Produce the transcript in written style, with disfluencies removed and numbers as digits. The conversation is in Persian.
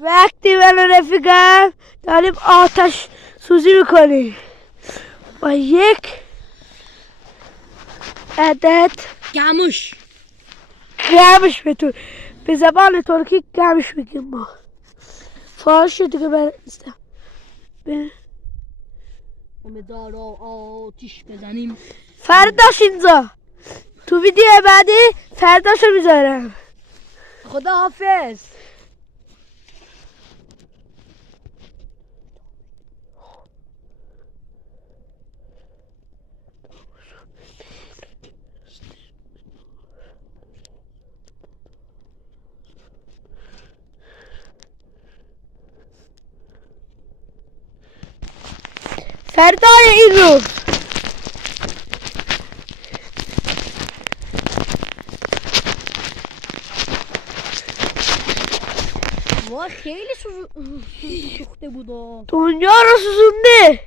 وقتی من و رفیقم داریم آتش سوزی میکنیم با یک عدد گموش به زبان ترکی گمش میگیم ما. فارسی دیگه من نیستم. بذار آتیش بزنیم. فرداش اینجا تو ویدیو بعدی فرداشو میذارم. خدا حافظ. فردای این روز وای خیلی سوخته بود. دنیا رو سوزونده.